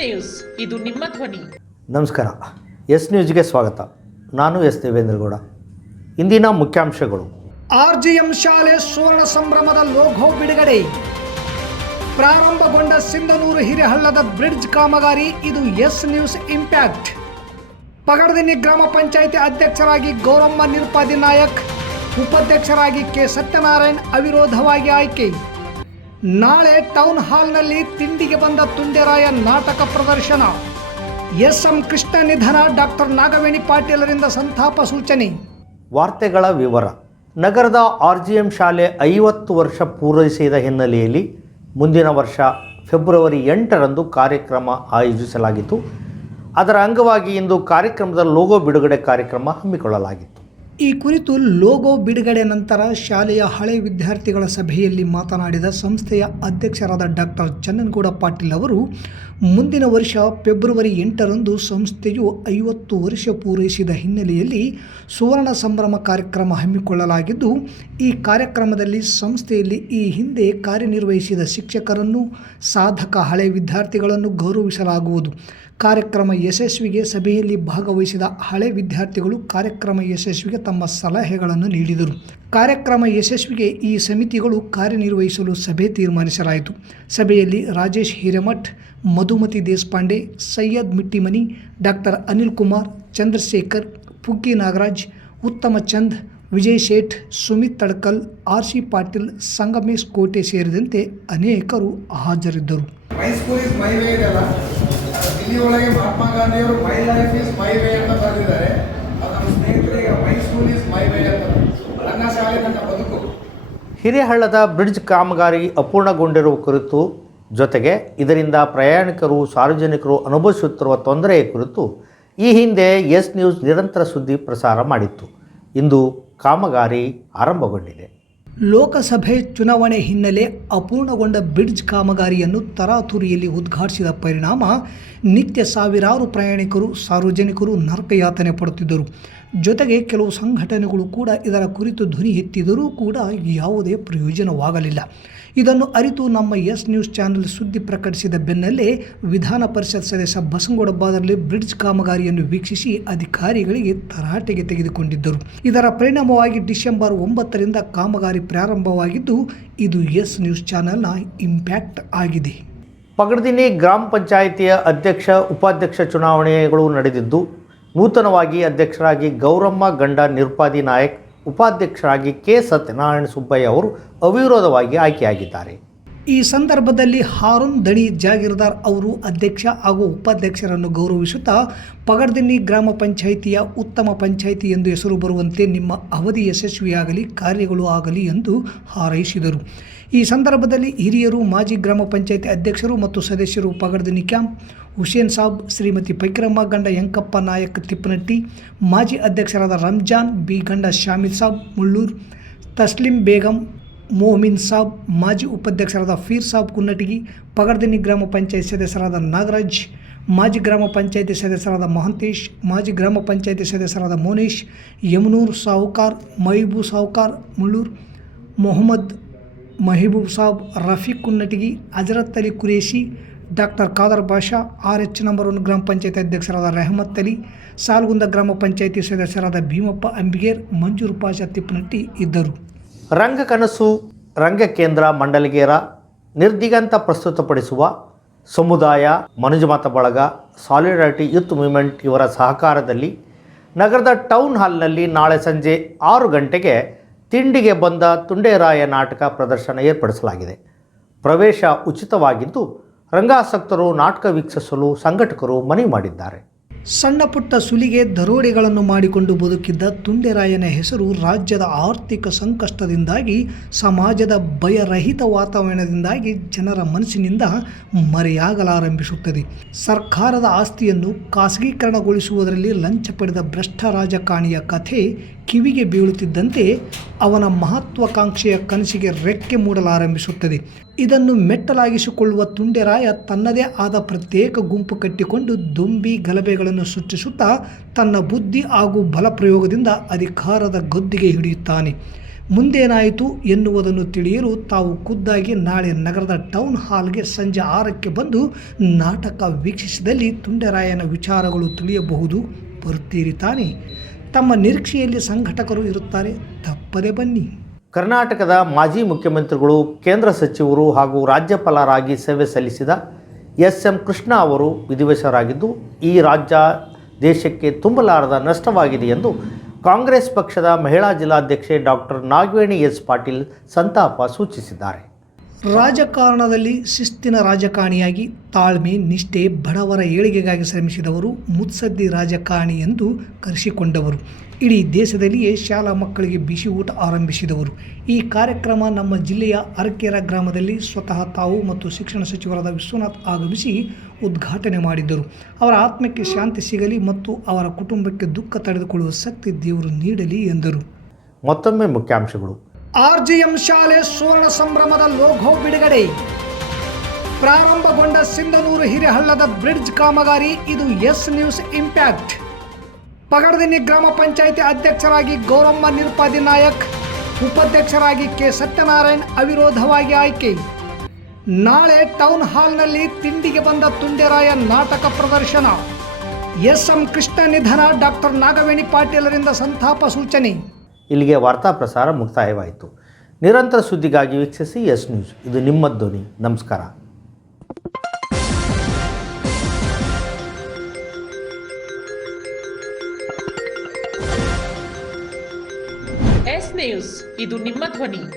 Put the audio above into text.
News, ಇದು ನಿಮ್ಮ ಧ್ವನಿ. ನಮಸ್ಕಾರ. ಎಸ್ ನ್ಯೂಸ್ಗೆ ಸ್ವಾಗತ. ನಾನು ಎಸ್ ದೇವೇಂದ್ರಗೌಡ. ಇಂದಿನ ಮುಖ್ಯಾಂಶಗಳು. RGM ಶಾಲೆ ಸುವರ್ಣ ಸಂಭ್ರಮದ ಲೋಗೋ ಬಿಡುಗಡೆ. ಪ್ರಾರಂಭಗೊಂಡ ಸಿಂಧನೂರು ಹಿರೇಹಳ್ಳದ ಬ್ರಿಡ್ಜ್ ಕಾಮಗಾರಿ. ಇದು ಎಸ್ ನ್ಯೂಸ್ ಇಂಪ್ಯಾಕ್ಟ್. ಪಗಡದಿನ್ನಿ ಗ್ರಾಮ ಪಂಚಾಯಿತಿ ಅಧ್ಯಕ್ಷರಾಗಿ ಗೌರಮ್ಮ ನಿರುಪಾದಿ ನಾಯಕ್, ಉಪಾಧ್ಯಕ್ಷರಾಗಿ ಕೆ ಸತ್ಯನಾರಾಯಣ್ ಅವಿರೋಧವಾಗಿ ಆಯ್ಕೆ. ನಾಳೆ ಟೌನ್ ಹಾಲ್ನಲ್ಲಿ ತಿಂಡಿಗೆ ಬಂದ ತುಂಡೆರಾಯ ನಾಟಕ ಪ್ರದರ್ಶನ. ಎಸ್.ಎಂ. ಕೃಷ್ಣ ನಿಧನ. ಡಾಕ್ಟರ್ ನಾಗವೇಣಿ ಪಾಟೀಲರಿಂದ ಸಂತಾಪ ಸೂಚನೆ. ವಾರ್ತೆಗಳ ವಿವರ. ನಗರದ RGM ಶಾಲೆ 50 ವರ್ಷ ಪೂರೈಸಿದ ಹಿನ್ನೆಲೆಯಲ್ಲಿ ಮುಂದಿನ ವರ್ಷ ಫೆಬ್ರವರಿ 8ರಂದು ಕಾರ್ಯಕ್ರಮ ಆಯೋಜಿಸಲಾಗಿತ್ತು. ಅದರ ಅಂಗವಾಗಿ ಇಂದು ಕಾರ್ಯಕ್ರಮದ ಲೋಗೋ ಬಿಡುಗಡೆ ಕಾರ್ಯಕ್ರಮ ಹಮ್ಮಿಕೊಳ್ಳಲಾಗಿತ್ತು. ಈ ಕುರಿತು ಲೋಗೋ ಬಿಡುಗಡೆ ನಂತರ ಶಾಲೆಯ ಹಳೆ ವಿದ್ಯಾರ್ಥಿಗಳ ಸಭೆಯಲ್ಲಿ ಮಾತನಾಡಿದ ಸಂಸ್ಥೆಯ ಅಧ್ಯಕ್ಷರಾದ ಡಾಕ್ಟರ್ ಚನ್ನನಗೌಡ ಪಾಟೀಲ್ ಅವರು, ಮುಂದಿನ ವರ್ಷ ಫೆಬ್ರವರಿ 8ರಂದು ಸಂಸ್ಥೆಯು 50 ವರ್ಷ ಪೂರೈಸಿದ ಹಿನ್ನೆಲೆಯಲ್ಲಿ ಸುವರ್ಣ ಸಂಭ್ರಮ ಕಾರ್ಯಕ್ರಮ ಹಮ್ಮಿಕೊಳ್ಳಲಾಗಿದ್ದು, ಈ ಕಾರ್ಯಕ್ರಮದಲ್ಲಿ ಸಂಸ್ಥೆಯಲ್ಲಿ ಈ ಹಿಂದೆ ಕಾರ್ಯನಿರ್ವಹಿಸಿದ ಶಿಕ್ಷಕರನ್ನು, ಸಾಧಕ ಹಳೆ ವಿದ್ಯಾರ್ಥಿಗಳನ್ನು ಗೌರವಿಸಲಾಗುವುದು. ಕಾರ್ಯಕ್ರಮ ಯಶಸ್ವಿಗೆ ಸಭೆಯಲ್ಲಿ ಭಾಗವಹಿಸಿದ ಹಳೆ ವಿದ್ಯಾರ್ಥಿಗಳು ಕಾರ್ಯಕ್ರಮ ಯಶಸ್ವಿಗೆ ತಮ್ಮ ಸಲಹೆಗಳನ್ನು ನೀಡಿದರು. ಕಾರ್ಯಕ್ರಮ ಯಶಸ್ವಿಗೆ ಈ ಸಮಿತಿಗಳು ಕಾರ್ಯನಿರ್ವಹಿಸಲು ಸಭೆ ತೀರ್ಮಾನಿಸಲಾಯಿತು. ಸಭೆಯಲ್ಲಿ ರಾಜೇಶ್ ಹಿರೇಮಠ್, ಮಧುಮತಿ ದೇಶಪಾಂಡೆ, ಸೈಯದ್ ಮಿಟ್ಟಿಮನಿ, ಡಾಕ್ಟರ್ ಅನಿಲ್ ಕುಮಾರ್, ಚಂದ್ರಶೇಖರ್, ಪುಗ್ಗಿ ನಾಗರಾಜ್, ಉತ್ತಮ ಚಂದ್, ವಿಜಯ್ ಶೇಠ್, ಸುಮಿತ್ ತಡ್ಕಲ್, RC ಪಾಟೀಲ್, ಸಂಗಮೇಶ್ ಕೋಟೆ ಸೇರಿದಂತೆ ಅನೇಕರು ಹಾಜರಿದ್ದರು. ಇಲ್ಲಿ ಒಳಗೆ ಮಹಾತ್ಮ ಗಾಂಧಿಯವರು my life is my way ಅಂತ ಬರೆದಿದ್ದಾರೆ. ಅದು ನಮ್ಮ ಸ್ನೇಹಿತರಿಗೆ my school is my way ಅಂತ. ನನ್ನ ಶಾಲೆ ನನ್ನ ಬದುಕು. ಹಿರೇಹಳ್ಳದ ಬ್ರಿಡ್ಜ್ ಕಾಮಗಾರಿ ಅಪೂರ್ಣಗೊಂಡಿರುವ ಕುರಿತು ಜೊತೆಗೆ ಇದರಿಂದ ಪ್ರಯಾಣಿಕರು, ಸಾರ್ವಜನಿಕರು ಅನುಭವಿಸುತ್ತಿರುವ ತೊಂದರೆಯ ಕುರಿತು ಈ ಹಿಂದೆ ಎಸ್ ನ್ಯೂಸ್ ನಿರಂತರ ಸುದ್ದಿ ಪ್ರಸಾರ ಮಾಡಿತ್ತು. ಇಂದು ಕಾಮಗಾರಿ ಆರಂಭಗೊಂಡಿದೆ. ಲೋಕಸಭೆ ಚುನಾವಣೆ ಹಿನ್ನೆಲೆ ಅಪೂರ್ಣಗೊಂಡ ಬ್ರಿಡ್ಜ್ ಕಾಮಗಾರಿಯನ್ನು ತರಾತುರಿಯಲ್ಲಿ ಉದ್ಘಾಟಿಸಿದ ಪರಿಣಾಮ ನಿತ್ಯ ಸಾವಿರಾರು ಪ್ರಯಾಣಿಕರು, ಸಾರ್ವಜನಿಕರು ನರಕಯಾತನೆ ಪಡುತ್ತಿದ್ದರು. ಜೊತೆಗೆ ಕೆಲವು ಸಂಘಟನೆಗಳು ಕೂಡ ಇದರ ಕುರಿತು ಧ್ವನಿ ಎತ್ತಿದರೂ ಕೂಡ ಯಾವುದೇ ಪ್ರಯೋಜನವಾಗಲಿಲ್ಲ. ಇದನ್ನು ಅರಿತು ನಮ್ಮ ಎಸ್ ನ್ಯೂಸ್ ಚಾನೆಲ್ ಸುದ್ದಿ ಪ್ರಕಟಿಸಿದ ಬೆನ್ನಲ್ಲೇ ವಿಧಾನ ಪರಿಷತ್ ಸದಸ್ಯ ಬಸನಗೌಡ ಬಾದರ್ಲಿ ಬ್ರಿಡ್ಜ್ ಕಾಮಗಾರಿಯನ್ನು ವೀಕ್ಷಿಸಿ ಅಧಿಕಾರಿಗಳಿಗೆ ತರಾಟೆಗೆ ತೆಗೆದುಕೊಂಡಿದ್ದರು. ಇದರ ಪರಿಣಾಮವಾಗಿ ಡಿಸೆಂಬರ್ 9ರಿಂದ ಕಾಮಗಾರಿ ಪ್ರಾರಂಭವಾಗಿದ್ದು, ಇದು ಎಸ್ ನ್ಯೂಸ್ ಚಾನೆಲ್ನ ಇಂಪ್ಯಾಕ್ಟ್ ಆಗಿದೆ. ಪಗಡದಿನ್ನಿ ಗ್ರಾಮ ಪಂಚಾಯಿತಿಯ ಅಧ್ಯಕ್ಷ, ಉಪಾಧ್ಯಕ್ಷ ಚುನಾವಣೆಗಳು ನಡೆದಿದ್ದು, ನೂತನವಾಗಿ ಅಧ್ಯಕ್ಷರಾಗಿ ಗೌರಮ್ಮ ಗಂಡ ನಿರುಪಾದಿ ನಾಯಕ್, ಉಪಾಧ್ಯಕ್ಷರಾಗಿ ಕೆ ಸತ್ಯನಾರಾಯಣ ಸುಬ್ಬಯ್ಯ ಅವರು ಅವಿರೋಧವಾಗಿ ಆಯ್ಕೆಯಾಗಿದ್ದಾರೆ. ಈ ಸಂದರ್ಭದಲ್ಲಿ ಹಾರೂನ್ ದಣಿ ಜಾಗೀರ್ದಾರ್ ಅವರು ಅಧ್ಯಕ್ಷ ಹಾಗೂ ಉಪಾಧ್ಯಕ್ಷರನ್ನು ಗೌರವಿಸುತ್ತಾ, ಪಗಡದಿನ್ನಿ ಗ್ರಾಮ ಪಂಚಾಯಿತಿಯ ಉತ್ತಮ ಪಂಚಾಯಿತಿ ಎಂದು ಹೆಸರು ಬರುವಂತೆ ನಿಮ್ಮ ಅವಧಿ ಯಶಸ್ವಿಯಾಗಲಿ, ಕಾರ್ಯಗಳು ಆಗಲಿ ಎಂದು ಹಾರೈಸಿದರು. ಈ ಸಂದರ್ಭದಲ್ಲಿ ಹಿರಿಯರು, ಮಾಜಿ ಗ್ರಾಮ ಪಂಚಾಯಿತಿ ಅಧ್ಯಕ್ಷರು ಮತ್ತು ಸದಸ್ಯರು ಪಗಡದಿನ್ನಿ ಕ್ಯಾಂಪ್, ಹುಸೇನ್ ಸಾಬ್, ಶ್ರೀಮತಿ ಪೈಕರಮ್ಮ ಗಂಡ ಯಂಕಪ್ಪ ನಾಯಕ್ ತಿಪ್ಪನಟ್ಟಿ, ಮಾಜಿ ಅಧ್ಯಕ್ಷರಾದ ರಂಜಾನ್ ಬಿ ಗಂಡ ಶಾಮಿದ್ ಸಾಬ್ ಮುಳ್ಳೂರ್, ತಸ್ಲಿಂ ಬೇಗಂ, ಮೊಹಮಿನ್ ಸಾಬ್, ಮಾಜಿ ಉಪಾಧ್ಯಕ್ಷರಾದ ಫೀರ್ ಸಾಬ್ ಕುನ್ನಟಗಿ, ಪಗಡದಿನ್ನಿ ಗ್ರಾಮ ಪಂಚಾಯತ್ ಸದಸ್ಯರಾದ ನಾಗರಾಜ್, ಮಾಜಿ ಗ್ರಾಮ ಪಂಚಾಯತಿ ಸದಸ್ಯರಾದ ಮಹಂತೇಶ್, ಮಾಜಿ ಗ್ರಾಮ ಪಂಚಾಯತಿ ಸದಸ್ಯರಾದ Monesh, Yamanur Savukar, Mahiboob Savukar Mullur, Mohammad Mahiboob Sab, Rafiq Kunnatagi, Hazrat Ali Qureshi, doctor Khadar Basha, RH number 1 ಗ್ರಾಮ ಪಂಚಾಯತಿ ಅಧ್ಯಕ್ಷರಾದ ರೆಹಮತ್ ಅಲಿ, ಸಾಲ್ಗುಂದ ಗ್ರಾಮ ಪಂಚಾಯತಿ ಸದಸ್ಯರಾದ ಭೀಮಪ್ಪ ಅಂಬಿಗೇರ್, ಮಂಜೂರು ಪಾಷಾ ತಿಪ್ಪನಟ್ಟಿ ಇದ್ದರು. ರಂಗ ಕನಸು ರಂಗ ಕೇಂದ್ರ ಮಂಡಲಿಗೇರ ನಿರ್ದಿಗಂತ ಪ್ರಸ್ತುತಪಡಿಸುವ ಸಮುದಾಯ, ಮನುಜಮಾತ ಬಳಗ, ಸಾಲಿಡಾರಿಟಿ ಯೂತ್ ಮೂವ್ಮೆಂಟ್ ಇವರ ಸಹಕಾರದಲ್ಲಿ ನಗರದ ಟೌನ್ ಹಾಲ್ನಲ್ಲಿ ನಾಳೆ ಸಂಜೆ 6 ಗಂಟೆಗೆ ತಿಂಡಿಗೆ ಬಂದ ತುಂಡೇರಾಯ ನಾಟಕ ಪ್ರದರ್ಶನ ಏರ್ಪಡಿಸಲಾಗಿದೆ. ಪ್ರವೇಶ ಉಚಿತವಾಗಿದ್ದು, ರಂಗಾಸಕ್ತರು ನಾಟಕ ವೀಕ್ಷಿಸಲು ಸಂಘಟಕರು ಮನವಿ ಮಾಡಿದ್ದಾರೆ. ಸಣ್ಣ ಪುಟ್ಟ ಸುಲಿಗೆ ದರೋಡೆಗಳನ್ನು ಮಾಡಿಕೊಂಡು ಬದುಕಿದ್ದ ತುಂಡೆರಾಯನ ಹೆಸರು ರಾಜ್ಯದ ಆರ್ಥಿಕ ಸಂಕಷ್ಟದಿಂದಾಗಿ, ಸಮಾಜದ ಭಯರಹಿತ ವಾತಾವರಣದಿಂದಾಗಿ ಜನರ ಮನಸ್ಸಿನಿಂದ ಮರೆಯಾಗಲಾರಂಭಿಸುತ್ತದೆ. ಸರ್ಕಾರದ ಆಸ್ತಿಯನ್ನು ಖಾಸಗೀಕರಣಗೊಳಿಸುವುದರಲ್ಲಿ ಲಂಚ ಪಡೆದ ಭ್ರಷ್ಟ ರಾಜಕಾರಣಿಯ ಕಥೆ ಕಿವಿಗೆ ಬೀಳುತ್ತಿದ್ದಂತೆ ಅವನ ಮಹತ್ವಾಕಾಂಕ್ಷೆಯ ಕನಸಿಗೆ ರೆಕ್ಕೆ ಮೂಡಲಾರಂಭಿಸುತ್ತದೆ. ಇದನ್ನು ಮೆಟ್ಟಲಾಗಿಸಿಕೊಳ್ಳುವ ತುಂಡೆರಾಯ ತನ್ನದೇ ಆದ ಪ್ರತ್ಯೇಕ ಗುಂಪು ಕಟ್ಟಿಕೊಂಡು ದೊಂಬಿ ಗಲಭೆಗಳನ್ನು ಸೃಷ್ಟಿಸುತ್ತಾ ತನ್ನ ಬುದ್ಧಿ ಹಾಗೂ ಬಲ ಪ್ರಯೋಗದಿಂದ ಅಧಿಕಾರದ ಗದ್ದುಗೆ ಹಿಡಿಯುತ್ತಾನೆ. ಮುಂದೇನಾಯಿತು ಎನ್ನುವುದನ್ನು ತಿಳಿಯಲು ತಾವು ಖುದ್ದಾಗಿ ನಾಳೆ ನಗರದ ಟೌನ್ ಹಾಲ್ಗೆ ಸಂಜೆ 6ಕ್ಕೆ ಬಂದು ನಾಟಕ ವೀಕ್ಷಿಸಿದಲ್ಲಿ ತುಂಡರಾಯನ ವಿಚಾರಗಳು ತಿಳಿಯಬಹುದು. ಬರುತ್ತೀರಿ ತಾನೇ? ತಮ್ಮ ನಿರೀಕ್ಷೆಯಲ್ಲಿ ಸಂಘಟಕರು ಇರುತ್ತಾರೆ, ತಪ್ಪದೆ ಬನ್ನಿ. ಕರ್ನಾಟಕದ ಮಾಜಿ ಮುಖ್ಯಮಂತ್ರಿಗಳು, ಕೇಂದ್ರ ಸಚಿವರು ಹಾಗೂ ರಾಜ್ಯಪಾಲರಾಗಿ ಸೇವೆ ಸಲ್ಲಿಸಿದ ಎಸ್.ಎಂ. ಕೃಷ್ಣ ಅವರು ವಿಧಿವಶರಾಗಿದ್ದು ಈ ರಾಜ್ಯ ದೇಶಕ್ಕೆ ತುಂಬಲಾರದ ನಷ್ಟವಾಗಿದೆ ಎಂದು ಕಾಂಗ್ರೆಸ್ ಪಕ್ಷದ ಮಹಿಳಾ ಜಿಲ್ಲಾಧ್ಯಕ್ಷೆ ಡಾಕ್ಟರ್ ನಾಗವೇಣಿ ಎಸ್. ಪಾಟೀಲ್ ಸಂತಾಪ ಸೂಚಿಸಿದ್ದಾರೆ. ರಾಜಕಾರಣದಲ್ಲಿ ಶಿಸ್ತಿನ ರಾಜಕಾರಣಿಯಾಗಿ ತಾಳ್ಮೆ, ನಿಷ್ಠೆ, ಬಡವರ ಏಳಿಗೆಗಾಗಿ ಶ್ರಮಿಸಿದವರು, ಮುತ್ಸದ್ದಿ ರಾಜಕಾರಣಿ ಎಂದು ಕರೆಸಿಕೊಂಡವರು, ಇಡೀ ದೇಶದಲ್ಲಿಯೇ ಶಾಲಾ ಮಕ್ಕಳಿಗೆ ಬಿಸಿ ಊಟ ಆರಂಭಿಸಿದವರು. ಈ ಕಾರ್ಯಕ್ರಮ ನಮ್ಮ ಜಿಲ್ಲೆಯ ಅರಕೆರೆ ಗ್ರಾಮದಲ್ಲಿ ಸ್ವತಃ ತಾವು ಮತ್ತು ಶಿಕ್ಷಣ ಸಚಿವರಾದ ವಿಶ್ವನಾಥ್ ಆಗಮಿಸಿ ಉದ್ಘಾಟನೆ ಮಾಡಿದ್ದರು. ಅವರ ಆತ್ಮಕ್ಕೆ ಶಾಂತಿ ಸಿಗಲಿ ಮತ್ತು ಅವರ ಕುಟುಂಬಕ್ಕೆ ದುಃಖ ತಡೆದುಕೊಳ್ಳುವ ಶಕ್ತಿ ದೇವರು ನೀಡಲಿ ಎಂದರು. ಮತ್ತೊಮ್ಮೆ ಮುಖ್ಯಾಂಶಗಳು. RGM ಶಾಲೆ ಸುವರ್ಣ ಸಂಭ್ರಮದ ಲೋಗೋ ಬಿಡುಗಡೆ. ಪ್ರಾರಂಭಗೊಂಡ ಸಿಂಧನೂರು ಹಿರೇಹಳ್ಳದ ಬ್ರಿಡ್ಜ್ ಕಾಮಗಾರಿ. ಇದು ಎಸ್ ನ್ಯೂಸ್ ಇಂಪ್ಯಾಕ್ಟ್. ಪಗಡದಿನ್ನಿ ಗ್ರಾಮ ಪಂಚಾಯಿತಿ ಅಧ್ಯಕ್ಷರಾಗಿ ಗೌರಮ್ಮ ನಿರುಪಾದಿ ನಾಯಕ್, ಉಪಾಧ್ಯಕ್ಷರಾಗಿ ಕೆ. ಸತ್ಯನಾರಾಯಣ್ ಅವಿರೋಧವಾಗಿ ಆಯ್ಕೆ. ನಾಳೆ ಟೌನ್ ಹಾಲ್ನಲ್ಲಿ ತಿಂಡಿಗೆ ಬಂದ ತುಂಡರಾಯ ನಾಟಕ ಪ್ರದರ್ಶನ. ಎಸ್.ಎಂ. ಕೃಷ್ಣ ನಿಧನ. ಡಾಕ್ಟರ್ ನಾಗವೇಣಿ ಪಾಟೀಲರಿಂದ ಸಂತಾಪ ಸೂಚನೆ. ಇಲ್ಲಿಗೆ ವಾರ್ತಾ ಪ್ರಸಾರ ಮುಕ್ತಾಯವಾಯಿತು. ನಿರಂತರ ಸುದ್ದಿಗಾಗಿ ವೀಕ್ಷಿಸಿ ಎಸ್ ನ್ಯೂಸ್. ಇದು ನಿಮ್ಮ ಧ್ವನಿ. ನಮಸ್ಕಾರ. ಎಸ್ ನ್ಯೂಸ್, ಇದು ನಿಮ್ಮ ಧ್ವನಿ.